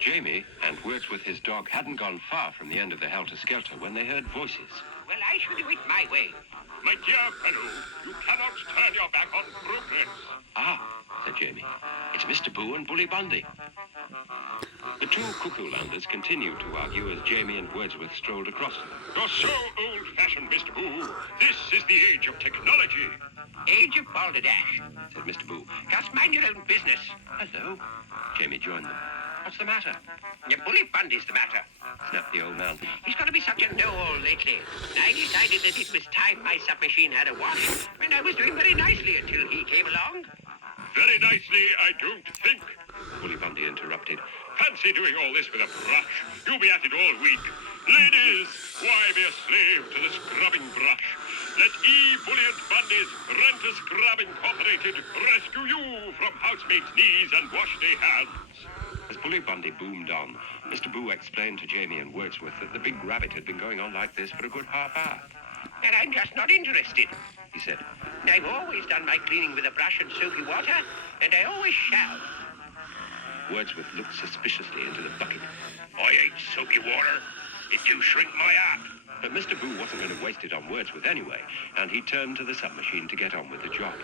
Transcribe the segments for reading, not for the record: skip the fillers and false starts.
Jamie and Wordsworth, his dog, hadn't gone far from the end of the helter-skelter when they heard voices. Well, I shall do it my way. My dear fellow, you cannot turn your back on progress. Ah, said Jamie. It's Mr. Boo and Bully Bundy. The two Cuckoo-landers continued to argue as Jamie and Wordsworth strolled across to them. You're so old-fashioned, Mr. Boo. This is the age of technology. Age of balderdash, Said Mr. Boo. Just mind your own business. Hello. Jamie joined them. What's the matter? Your Bully Bundy's the matter. Snapped the old man. He's got to be such a know-all lately. I decided that it was time my submachine had a wash, and I was doing very nicely until he came along. Very nicely, I don't think. Bully Bundy interrupted. Fancy doing all this with a brush. You'll be at it all week. Ladies, why be a slave to the scrubbing brush? Let Bully and Bundy's Rent-a-Scrub Incorporated rescue you from housemates' knees and wash their hands. As Bully Bundy boomed on, Mr. Boo explained to Jamie and Wordsworth that the big rabbit had been going on like this for a good half hour. And I'm just not interested. He said. I've always done my cleaning with a brush and soapy water, and I always shall. Wordsworth looked suspiciously into the bucket. I ain't soapy water. It do shrink my hat. But Mr. Boo wasn't going to waste it on Wordsworth anyway, and he turned to the submachine to get on with the job.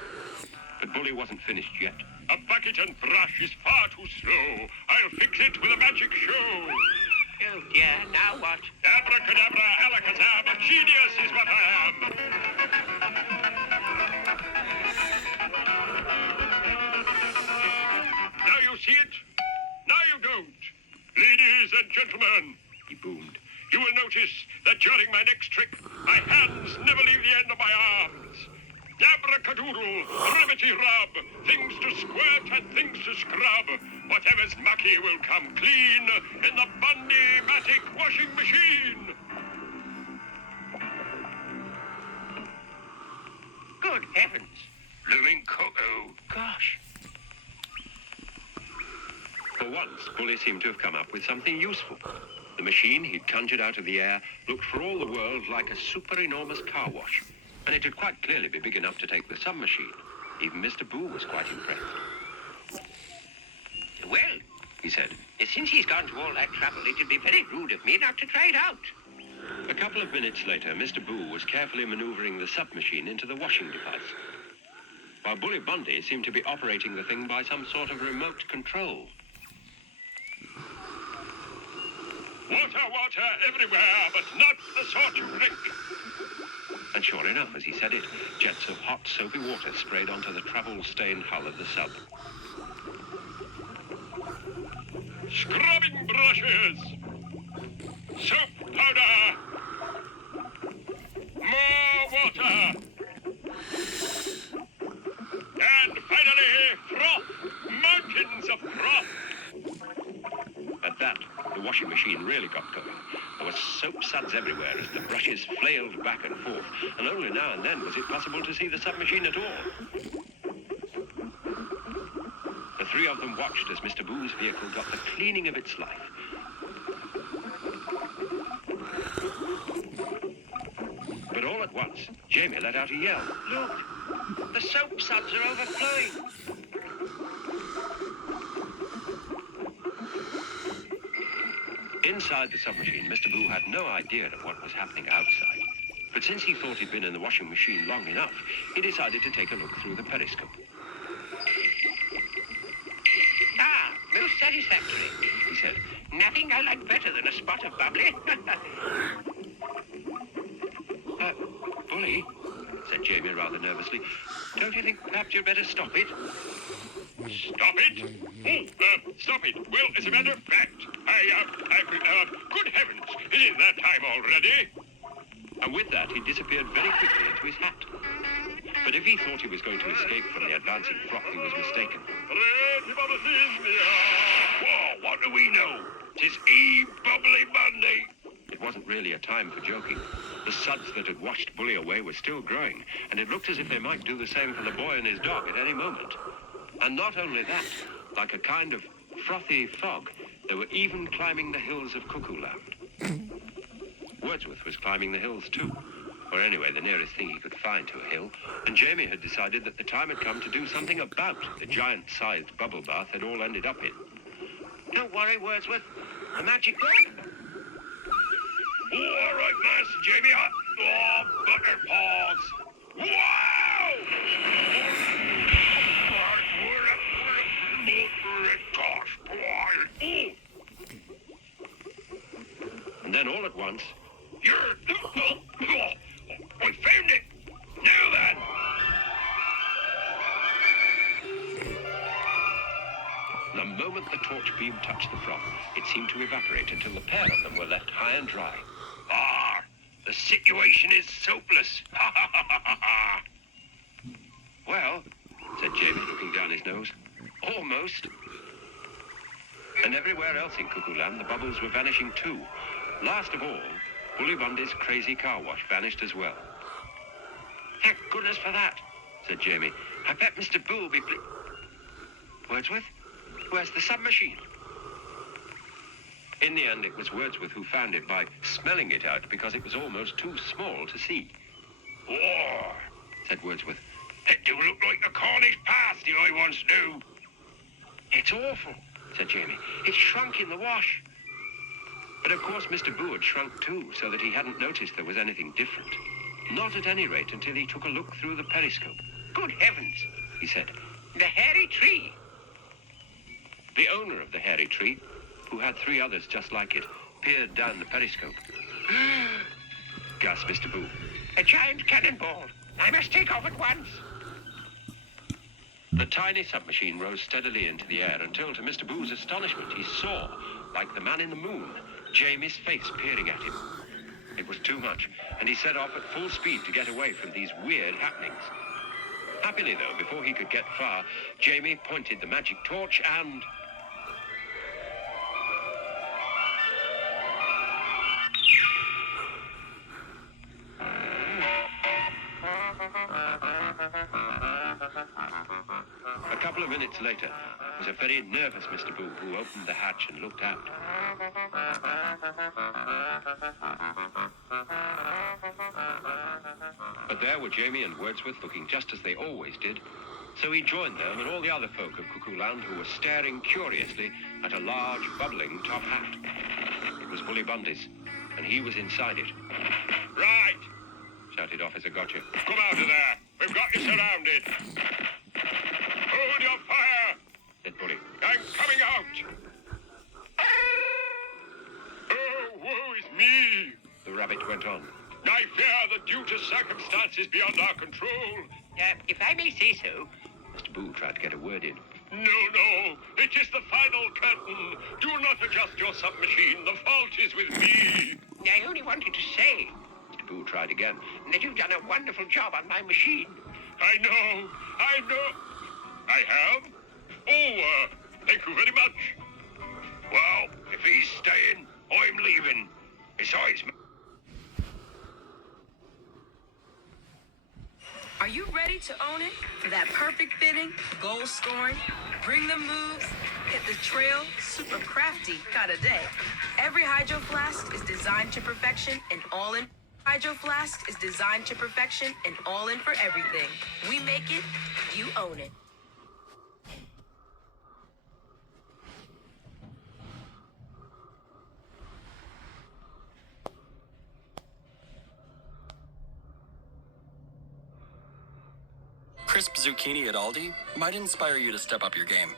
But Bully wasn't finished yet. A bucket and brush is far too slow. I'll fix it with a magic show. Oh dear, now what? Abracadabra, alakazam, genius is what I am. Now you see it, now you don't. Ladies and gentlemen, He boomed. you will notice that during my next trick, my hands never leave the end of my arms. Abracadoodle, ribbity-rub, things to squirt and things to scrub. Whatever's mucky will come clean in the Bundy-matic washing machine. Good heavens. Blooming cuckoo. Gosh. For once, Bully seemed to have come up with something useful. The machine he'd conjured out of the air looked for all the world like a super-enormous car wash, and it would quite clearly be big enough to take the submachine. Even Mr. Boo was quite impressed. Well, He said. since he's gone to all that trouble, it'd be very rude of me not to try it out. A couple of minutes later, Mr. Boo was carefully maneuvering the submachine into the washing device, while Bully Bundy seemed to be operating the thing by some sort of remote control. Water everywhere, but not the sort you drink. And sure enough, as he said it, jets of hot, soapy water sprayed onto the travel-stained hull of the sub. Scrubbing brushes. Soap powder. More water. And finally, froth. Mountains of froth. At that, the washing machine really got going. There were soap suds everywhere as the brushes flailed back and forth, and only now and then was it possible to see the submachine at all. The three of them watched as Mr. Boo's vehicle got the cleaning of its life. But all at once, Jamie let out a yell. Look, the soap suds are overflowing. Inside the submachine, Mr. Boo had no idea of what was happening outside. But since he thought he'd been in the washing machine long enough, he decided to take a look through the periscope. Ah, most satisfactory. He said. Nothing I like better than a spot of bubbly. Bully, said Jamie rather nervously, don't you think perhaps you'd better stop it? Stop it? Oh, stop it. Well, as a matter of fact, good heavens, it is that time already. And with that, he disappeared very quickly into his hat. But if he thought he was going to escape from the advancing froth, he was mistaken. Whoa, what do we know? 'Tis Bubbly Bundy. It wasn't really a time for joking. The suds that had washed Bully away were still growing, and it looked as if they might do the same for the boy and his dog at any moment. And not only that, like a kind of frothy fog, they were even climbing the hills of Cuckoo Land. Wordsworth was climbing the hills too, or anyway, the nearest thing he could find to a hill, and Jamie had decided that the time had come to do something about the giant-sized bubble bath they'd all ended up in. Don't worry, Wordsworth. The magic book. Oh, all right, Master Jamie. Oh, butter paws. Wow! And then all at once, I found it! Now then! the moment the torch beam touched the froth, it seemed to evaporate until the pair of them were left high and dry. Ah, the situation is hopeless. Ha ha ha ha ha! Well, said Jamie, looking down his nose, almost. And everywhere else in Cuckoo Land, the bubbles were vanishing too. Last of all, Bully Bundy's crazy car wash vanished as well. Thank goodness for that, said Jamie. I bet Mr. Boo will be Wordsworth? Where's the submachine? In the end, it was Wordsworth who found it by smelling it out because it was almost too small to see. Oh, Said Wordsworth. it do look like the Cornish pasty I once knew. It's awful, said Jamie. It's shrunk in the wash. But of course Mr. Boo had shrunk too, so that he hadn't noticed there was anything different. Not at any rate until he took a look through the periscope. Good heavens. He said. The hairy tree. The owner of the hairy tree, who had 3 others just like it, peered down the periscope. Gasped Mr. Boo. A giant cannonball. I must take off at once. The tiny submachine rose steadily into the air until, to Mr. Boo's astonishment, he saw, like the man in the moon, Jamie's face peering at him. It was too much, and he set off at full speed to get away from these weird happenings. Happily, though, before he could get far, Jamie pointed the magic torch and... A couple of minutes later, it was a very nervous Mr. Boo who opened the hatch and looked out. But there were Jamie and Wordsworth looking just as they always did, so he joined them and all the other folk of Cuckoo Land who were staring curiously at a large, bubbling top hat. It was Bully Bundy's, and he was inside it. Right, Shouted Officer Gotcha. come out of there. We've got you surrounded. Hold your fire. Said Bully. I'm coming out. Oh, woe is me. The rabbit went on. I fear that due to circumstances beyond our control. If I may say so. Mr. Boo tried to get a word in. No, it is the final curtain. Do not adjust your submachine. The fault is with me. I only wanted to say Mr. Boo tried again. that you've done a wonderful job on my machine. I know. I have? Oh, thank you very much. Well, if he's staying, I'm leaving. Besides... Are you ready to own it? For that perfect fitting, goal scoring, bring the moves, hit the trail, super crafty kind of day. Every Hydro Flask is designed to perfection and all in. Hydro Flask is designed to perfection and all in for everything. We make it, you own it. Crisp zucchini at Aldi might inspire you to step up your game.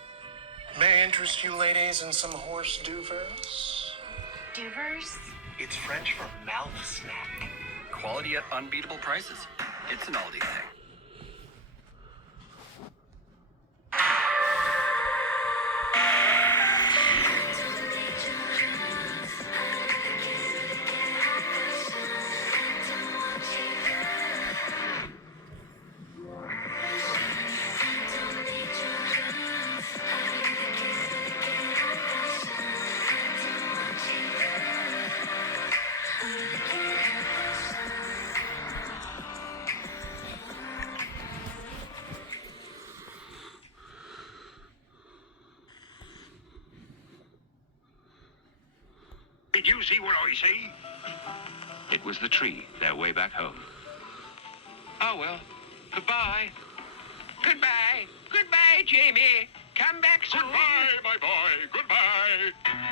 May I interest you ladies in some horse duvers? Duvers? It's French for mouth snack. Quality at unbeatable prices. It's an Aldi thing. Did you see what I see? It was the tree, their way back home. Oh, well, goodbye. Goodbye. Goodbye, Jamie. Come back soon. Goodbye, my boy. Goodbye. me.